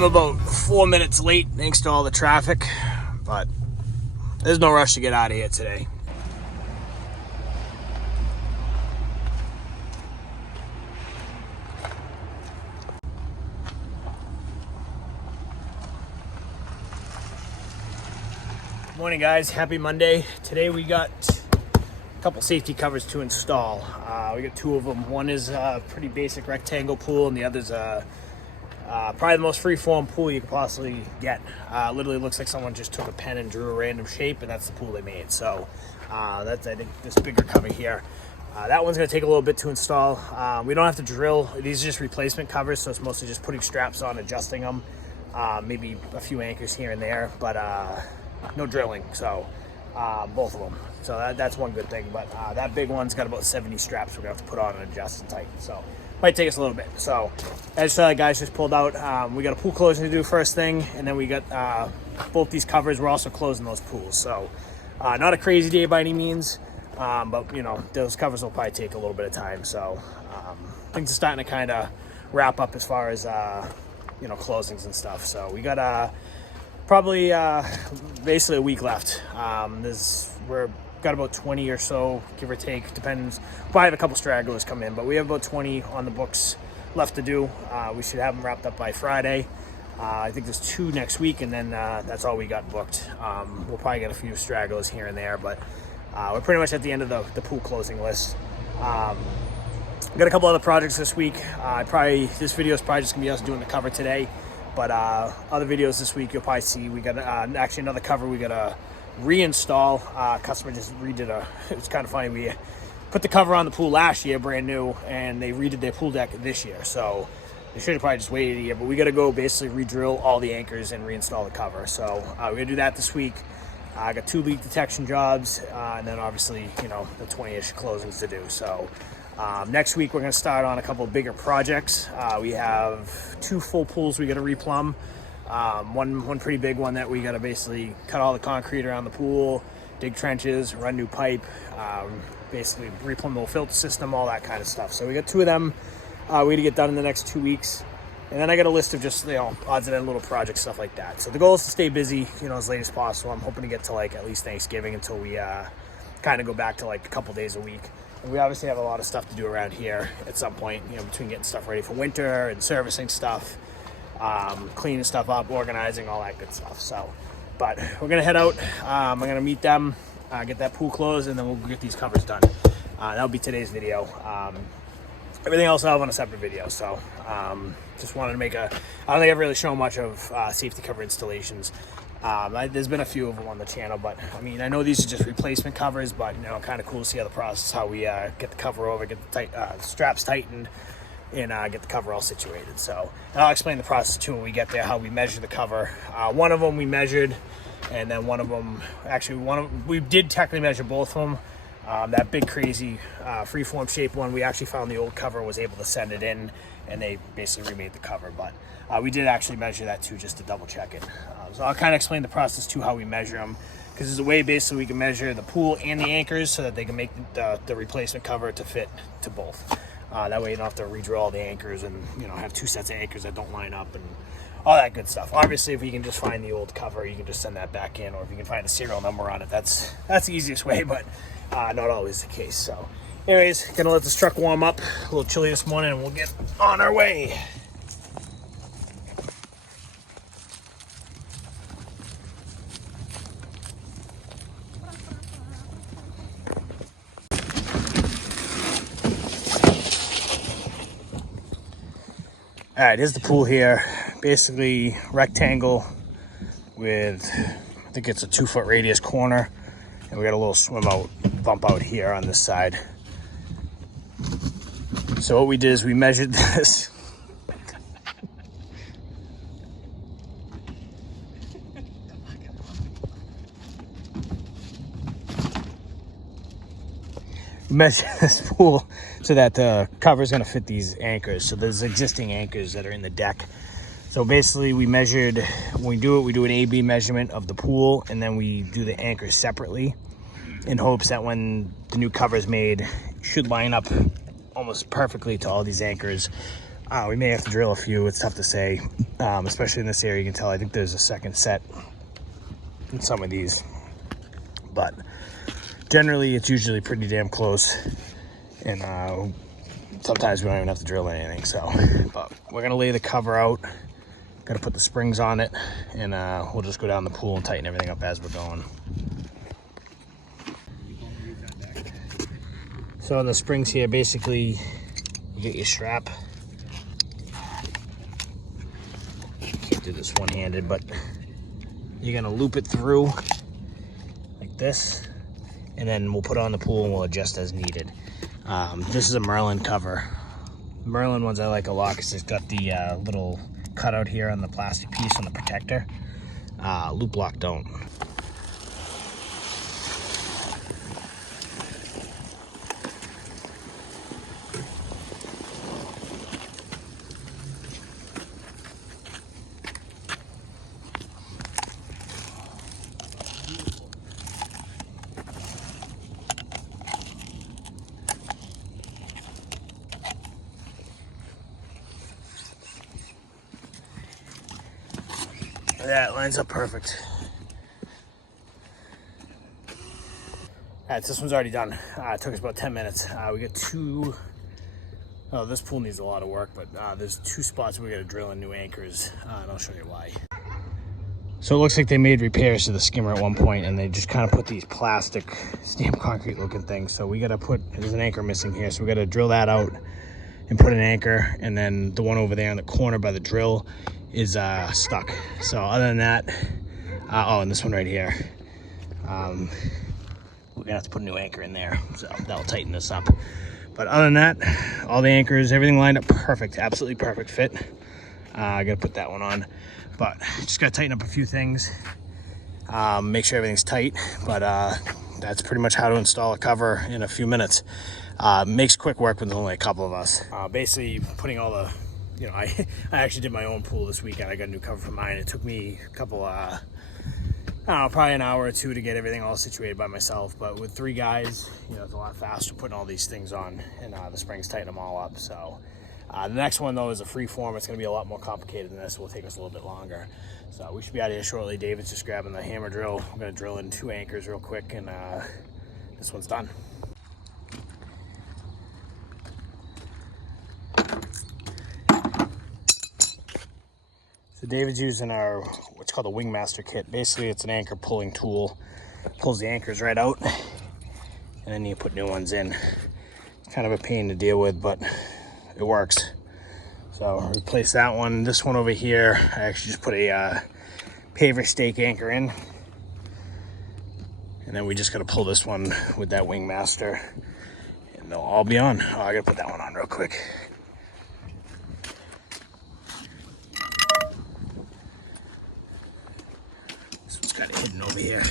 I'm about 4 minutes late thanks to all the traffic, but there's no rush to get out of here today. Morning guys, happy Monday. Today we got a couple safety covers to install. We got two of them. One is a pretty basic rectangle pool and the other's probably the most freeform pool you could possibly get. Literally looks like someone just took a pen and drew a random shape and that's the pool they made. So that's, I think, this bigger cover here. That one's gonna take a little bit to install. We don't have to drill. These are just replacement covers, so it's mostly just putting straps on, adjusting them. Maybe a few anchors here and there, but no drilling, so both of them. So that's one good thing, but that big one's got about 70 straps we're gonna have to put on and adjust and tighten, so might take us a little bit. So as guys just pulled out, we got a pool closing to do first thing, and then we got both these covers. We're also closing those pools, so not a crazy day by any means, but you know, those covers will probably take a little bit of time. So things are starting to kind of wrap up as far as you know, closings and stuff. So we got probably basically a week left. We're got about 20 or so, give or take, depends. Probably have a couple stragglers come in, but we have about 20 on the books left to do. We should have them wrapped up by Friday. I think there's 2 next week, and then that's all we got booked. We'll probably get a few stragglers here and there, but we're pretty much at the end of the pool closing list. Got a couple other projects this week. This video is probably just gonna be us doing the cover today. But other videos this week, you'll probably see we got actually another cover we got to reinstall. Customer just redid it's kind of funny. We put the cover on the pool last year, brand new, and they redid their pool deck this year. So they should have probably just waited a year, but we got to go basically re-drill all the anchors and reinstall the cover. So we're going to do that this week. I got 2 leak detection jobs, and then obviously, you know, the 20-ish closings to do. So next week, we're going to start on a couple of bigger projects. We have 2 full pools we got to replumb. One pretty big one that we got to basically cut all the concrete around the pool, dig trenches, run new pipe, basically replumb the whole filter system, all that kind of stuff. So we got 2 of them we got to get done in the next 2 weeks. And then I got a list of just, you know, odds and end little projects, stuff like that. So the goal is to stay busy, you know, as late as possible. I'm hoping to get to like at least Thanksgiving until we kind of go back to like a couple days a week. And we obviously have a lot of stuff to do around here at some point, you know, between getting stuff ready for winter and servicing stuff, cleaning stuff up, organizing, all that good stuff. So, but we're going to head out. I'm going to meet them, get that pool closed, and then we'll get these covers done. That'll be today's video. Everything else I'll have on a separate video. So just wanted to make I don't think I've really shown much of safety cover installations. There's been a few of them on the channel, but I mean, I know these are just replacement covers, but you know, kind of cool to see how the process, how we get the cover over, get the straps tightened, and get the cover all situated. So, and I'll explain the process too when we get there, how we measure the cover. One of them we measured, and then one of them, we did technically measure both of them. That big crazy freeform shape one, we actually found the old cover, was able to send it in, and they basically remade the cover. But we did actually measure that too, just to double check it. So I'll kind of explain the process too, how we measure them, because there's a way basically we can measure the pool and the anchors so that they can make the replacement cover to fit to both. That way you don't have to re-drill all the anchors and, you know, have 2 sets of anchors that don't line up and all that good stuff. Obviously, if you can just find the old cover, you can just send that back in, or if you can find a serial number on it, that's the easiest way, but not always the case. So anyways, gonna let this truck warm up. A little chilly this morning, and we'll get on our way. All right, here's the pool here. Basically rectangle with, I think it's a 2-foot radius corner. And we got a little bump out here on this side. So what we did is we measured this. We measured this pool so that the cover is going to fit these anchors. So there's existing anchors that are in the deck. So basically we measured, when we do an A-B measurement of the pool, and then we do the anchors separately in hopes that when the new cover is made, it should line up almost perfectly to all these anchors. We may have to drill a few. It's tough to say, especially in this area. You can tell I think there's a second set in some of these, but generally it's usually pretty damn close, and sometimes we don't even have to drill anything. So, but we're gonna lay the cover out, gotta put the springs on it, and we'll just go down the pool and tighten everything up as we're going. So on the springs here, basically you get your strap. Can't do this one-handed, but you're gonna loop it through like this, and then we'll put it on the pool and we'll adjust as needed. This is a Merlin cover. Merlin ones I like a lot because it's got the little cutout here on the plastic piece on the protector. Loop lock don't. That lines up perfect. Alright, so this one's already done. It took us about 10 minutes. We got two. Oh, this pool needs a lot of work, but there's two spots where we got to drill in new anchors, and I'll show you why. So it looks like they made repairs to the skimmer at one point, and they just kind of put these plastic stamped concrete looking things. So we got to put, there's an anchor missing here, so we got to drill that out and put an anchor, and then the one over there in the corner by the drill is stuck. So other than that, oh, and this one right here, we're gonna have to put a new anchor in there, so that'll tighten this up. But other than that, all the anchors, everything lined up perfect, absolutely perfect fit. I gotta put that one on, but just gotta tighten up a few things, make sure everything's tight. But that's pretty much how to install a cover in a few minutes. Makes quick work when there's only a couple of us. Basically putting all the, you know, I actually did my own pool this weekend. I got a new cover for mine. It took me a couple, I don't know, probably an hour or two to get everything all situated by myself. But with 3 guys, you know, it's a lot faster putting all these things on, and the springs tighten them all up. So the next one, though, is a free form. It's going to be a lot more complicated than this. It will take us a little bit longer. So we should be out of here shortly. David's just grabbing the hammer drill. I'm going to drill in 2 anchors real quick, and this one's done. So David's using our, what's called a Wingmaster kit. Basically, it's an anchor pulling tool. Pulls the anchors right out, and then you put new ones in. It's kind of a pain to deal with, but it works. So replace that one. This one over here, I actually just put a paver stake anchor in. And then we just gotta pull this one with that Wingmaster, and they'll all be on. Oh, I gotta put that one on real quick. Kind of hidden over here.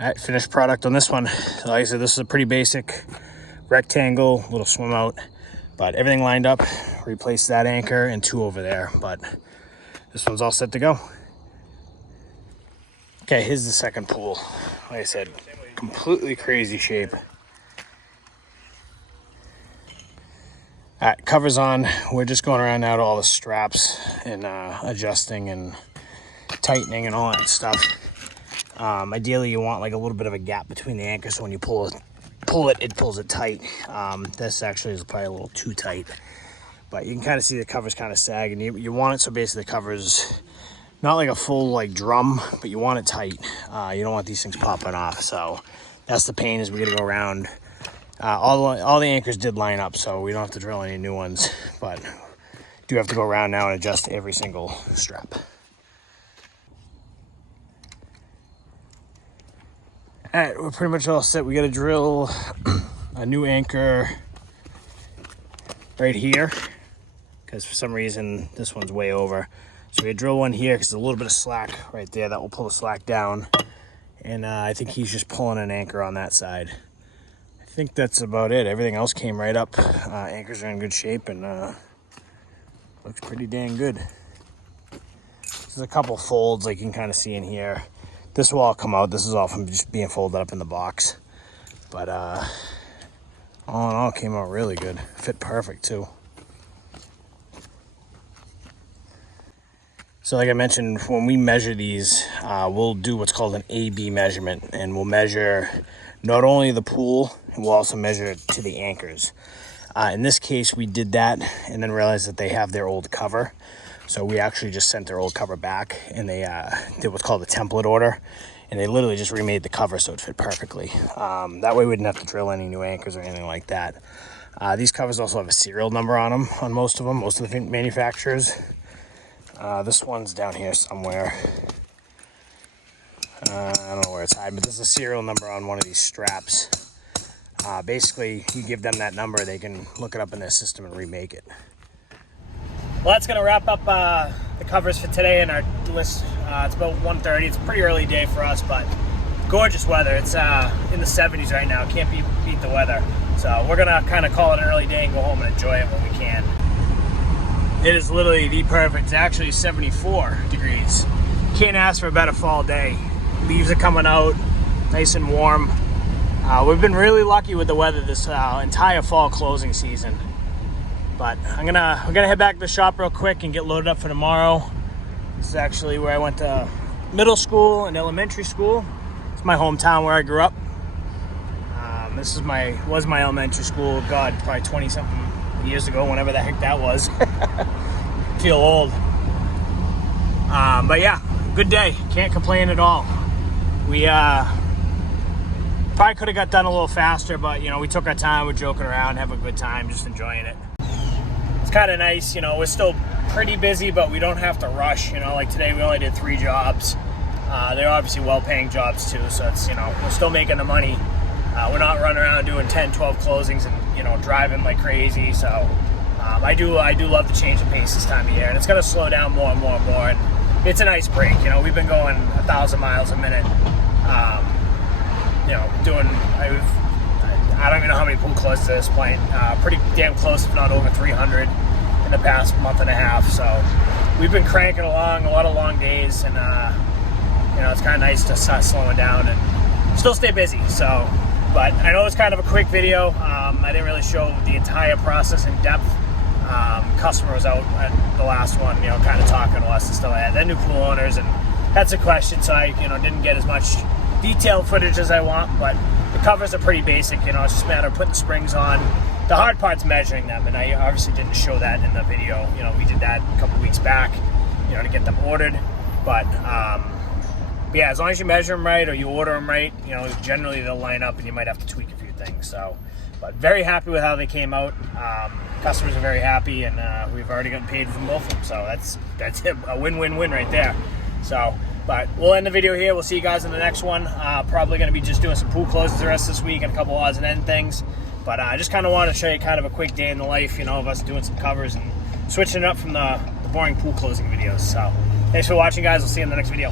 All right, finished product on this one. So like I said, this is a pretty basic rectangle, little swim out, but everything lined up. Replaced that anchor and 2 over there, but this one's all set to go. Okay, here's the second pool. Like I said, completely crazy shape. All right, cover's on. We're just going around now to all the straps and adjusting and tightening and all that stuff. Ideally, you want like a little bit of a gap between the anchors, so when you pull it, it pulls it tight. This actually is probably a little too tight, but you can kind of see the cover's kind of sagging. You want it so basically the cover's not like a full like drum, but you want it tight. You don't want these things popping off. So that's the pain, is we got to go around, All the anchors did line up, so we don't have to drill any new ones, but do have to go around now and adjust every single strap. All right, we're pretty much all set. We got to drill a new anchor right here because for some reason this one's way over. So we drill one here because there's a little bit of slack right there that will pull the slack down. And I think he's just pulling an anchor on that side. I think that's about it. Everything else came right up. Anchors are in good shape and looks pretty dang good. There's a couple folds like you can kind of see in here. This will all come out. This is all from just being folded up in the box. But all in all, came out really good. Fit perfect too. So like I mentioned, when we measure these, we'll do what's called an A-B measurement, and we'll measure not only the pool, we'll also measure it to the anchors. In this case, we did that and then realized that they have their old cover. So we actually just sent their old cover back, and they did what's called a template order, and they literally just remade the cover so it fit perfectly. That way we didn't have to drill any new anchors or anything like that. These covers also have a serial number on them, on most of the manufacturers. This one's down here somewhere. I don't know where it's hiding, but there's a serial number on one of these straps. Basically, you give them that number, they can look it up in their system and remake it. Well, that's going to wrap up the covers for today in our list. It's about 1:30. It's a pretty early day for us, but gorgeous weather. It's in the 70s right now. Can't beat the weather. So we're going to kind of call it an early day and go home and enjoy it when we can. It is literally the perfect. It's actually 74 degrees. Can't ask for a better fall day. Leaves are coming out nice and warm. We've been really lucky with the weather this entire fall closing season. But we're gonna head back to the shop real quick and get loaded up for tomorrow. This is actually where I went to middle school and elementary school. It's my hometown where I grew up. This is was my elementary school. God, probably 20-something years ago, whenever the heck that was. Feel old. But yeah, good day. Can't complain at all. We probably could have got done a little faster, but we took our time. We're joking around, having a good time, just enjoying it. It's kind of nice, we're still pretty busy, but we don't have to rush. Like today we only did 3 jobs. They're obviously well-paying jobs too, so it's we're still making the money. We're not running around doing 10, 12 closings and driving like crazy. So I do love to change the pace this time of year, and it's going to slow down more and more and more. And it's a nice break. We've been going 1,000 miles a minute. I don't even know how many pool closes at this point. Pretty damn close, if not over 300 in the past month and a half. So we've been cranking along, a lot of long days, and it's kind of nice to start slowing down and still stay busy. So, but I know it's kind of a quick video. I didn't really show the entire process in depth. Customer was out at the last one, kind of talking to us and stuff like that. They're new pool owners and had some questions, so I, didn't get as much detailed footage as I want, but the covers are pretty basic. It's just a matter of putting springs on. The hard part's measuring them, and I obviously didn't show that in the video. We did that a couple weeks back, to get them ordered. But yeah, as long as you measure them right or you order them right, generally they'll line up, and you might have to tweak a few things. So, but very happy with how they came out. Customers are very happy, and we've already gotten paid from both of them. So that's a win-win-win right there. So. But we'll end the video here. We'll see you guys in the next one. Probably going to be just doing some pool closes the rest of this week and a couple odds and end things. But I just kind of wanted to show you kind of a quick day in the life, of us doing some covers and switching it up from the boring pool closing videos. So thanks for watching, guys. We'll see you in the next video.